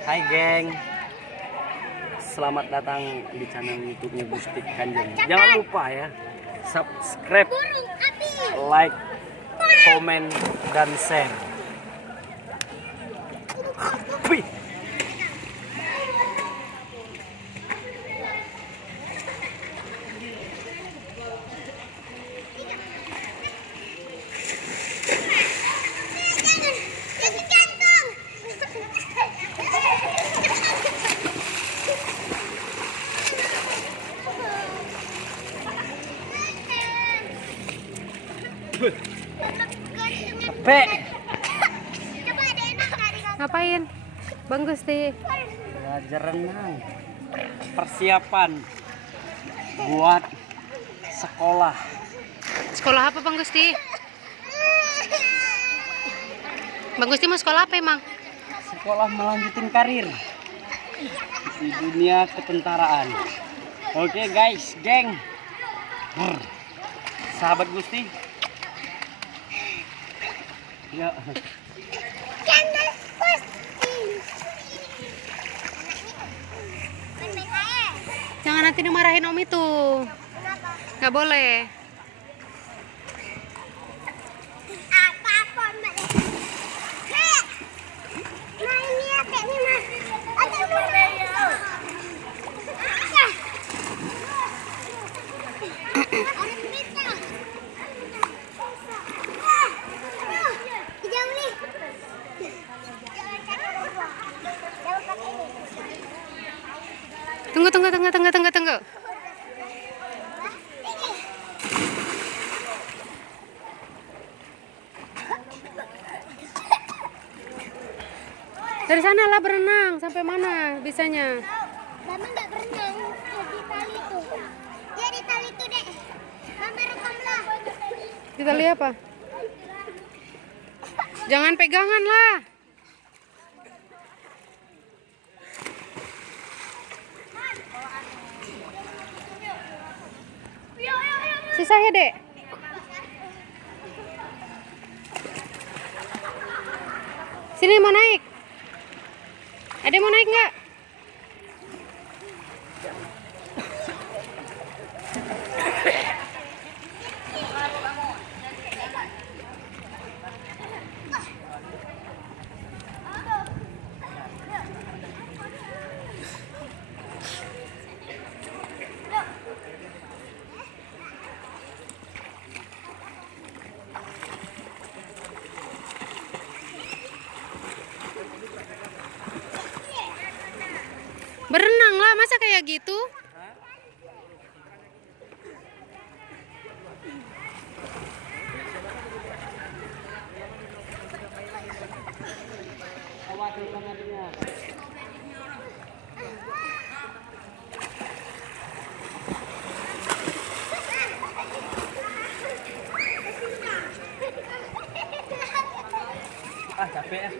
Hai geng, selamat datang di channel YouTube-nya Gusti Kanjeng. Jangan lupa ya, subscribe, like, komen, dan share. Wih. Capek. Ngapain, Bang Gusti? Belajar renang. Persiapan buat sekolah. Sekolah apa, Bang Gusti? Bang Gusti mau sekolah apa emang? Sekolah melanjutin karir di dunia ketentaraan. Oke guys, geng. Sahabat Gusti. Ya. Jangan nanti dimarahin Om itu. Nggak boleh. Tunggu. Dari sana lah berenang, sampai mana bisanya? Mama nggak berenang, di tali tuh. Dia di tali tuh, Dek. Mama rekamlah. Kita lihat apa? Jangan pegangan lah. Susah ya, Dek? Sini mau naik. Ada mau naik nggak? Berenang lah, masa kayak gitu? Capek ya.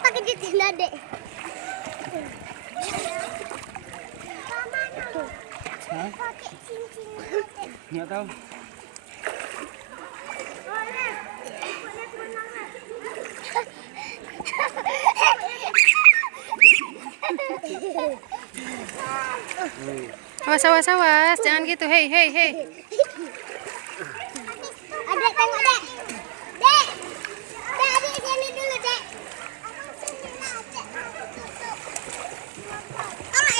Pakai cincin Dek. Hah? Pakai cincin Dek. Nggak tahu. Awas, jangan gitu. Hei. Adek, tengok, Dek. Dek, adik sini dulu, Dek.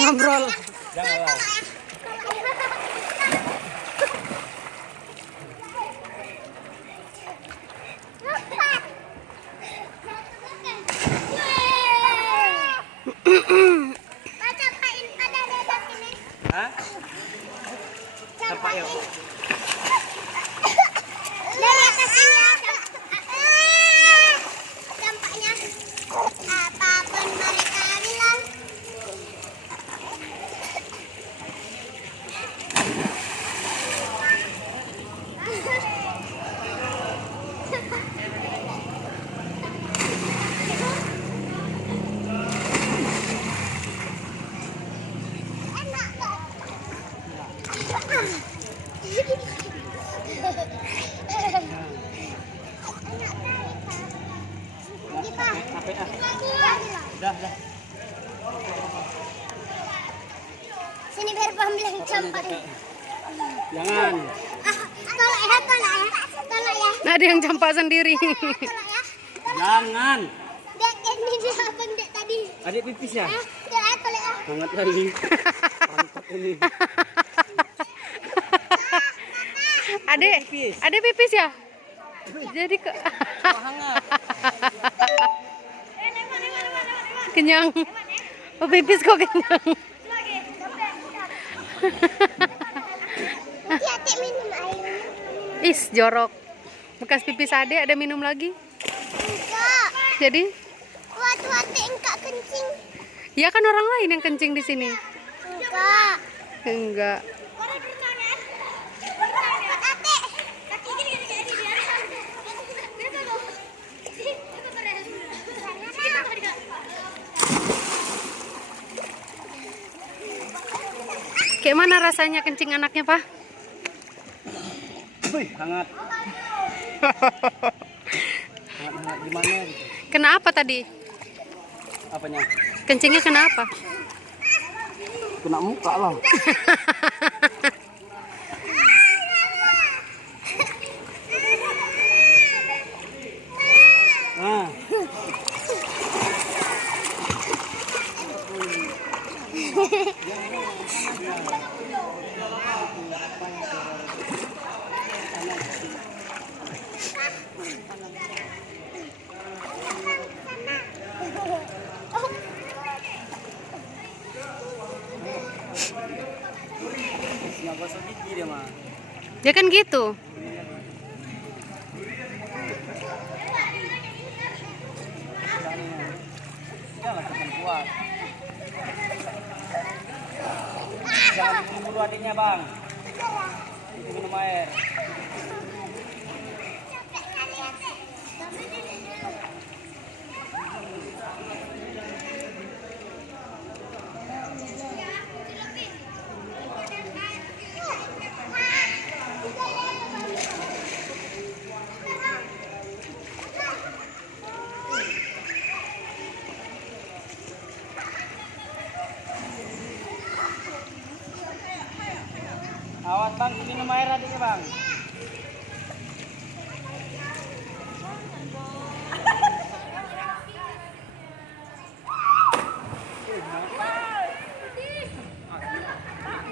Ngobrol. Janganlah. Hah? Campak yuk. Dari atas ini ya. Campaknya. Apapun mereka bilang. Enak kok. Capek ah. Udah. Sini biar Pam bilang campak. Jangan. Tolak ya. Tolak ya. Nah, ada yang campak sendiri. Tolak ya. Jangan. Dek, ini dia abang dek tadi. Adik pipis ya? Ya, tolak ya. Hangat lagi. Mantap ini. Adek pipis ya? Jadi Hangat. kenyang. Oh, pipis kok kenyang. Hati-hati minum air. Is, jorok. Bekas pipis adek ada minum lagi. Enggak. Jadi, Waktu hati enggak kencing. ya kan orang lain yang kencing di sini. Enggak. Enggak. Kayak mana rasanya kencing anaknya, Pak? Wih, hangat. Hangat gimana gitu? Kenapa tadi? Apanya? Kencingnya kenapa? Kena muka lah. Ah. Nggak gosok gigi dia mah. Ya kan gitu. Janganlah tekan kuat. Jangan buru-buru adiknya bang. Itu minum air. Awas bang, minum air adiknya bang.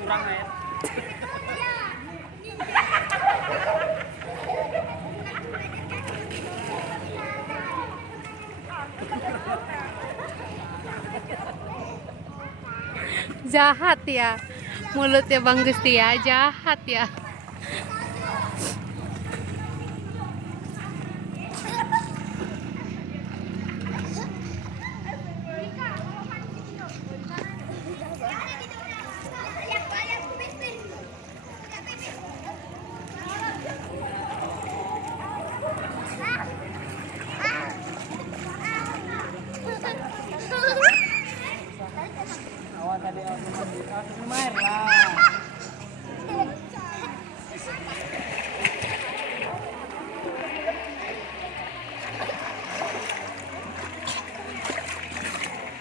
Kurang air. Jahat ya. Mulutnya Bang Gusti ya, jahat ya. Awas adik, minum air lah.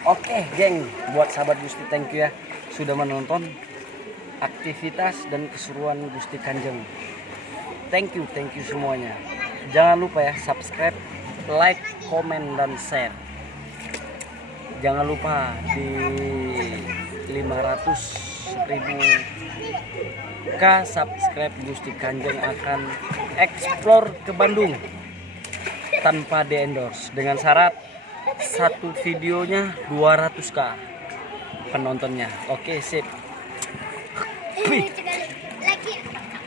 Oke, geng, buat sahabat Gusti, thank you ya sudah menonton aktivitas dan keseruan Gusti Kanjeng. Thank you semuanya. Jangan lupa ya subscribe, like, komen, dan share. Jangan lupa di 500.000 subscribe Gusti Kanjeng akan explore ke Bandung tanpa di-endorse dengan syarat satu videonya 200k penontonnya. Oke, sip. Aduh, Wih. cek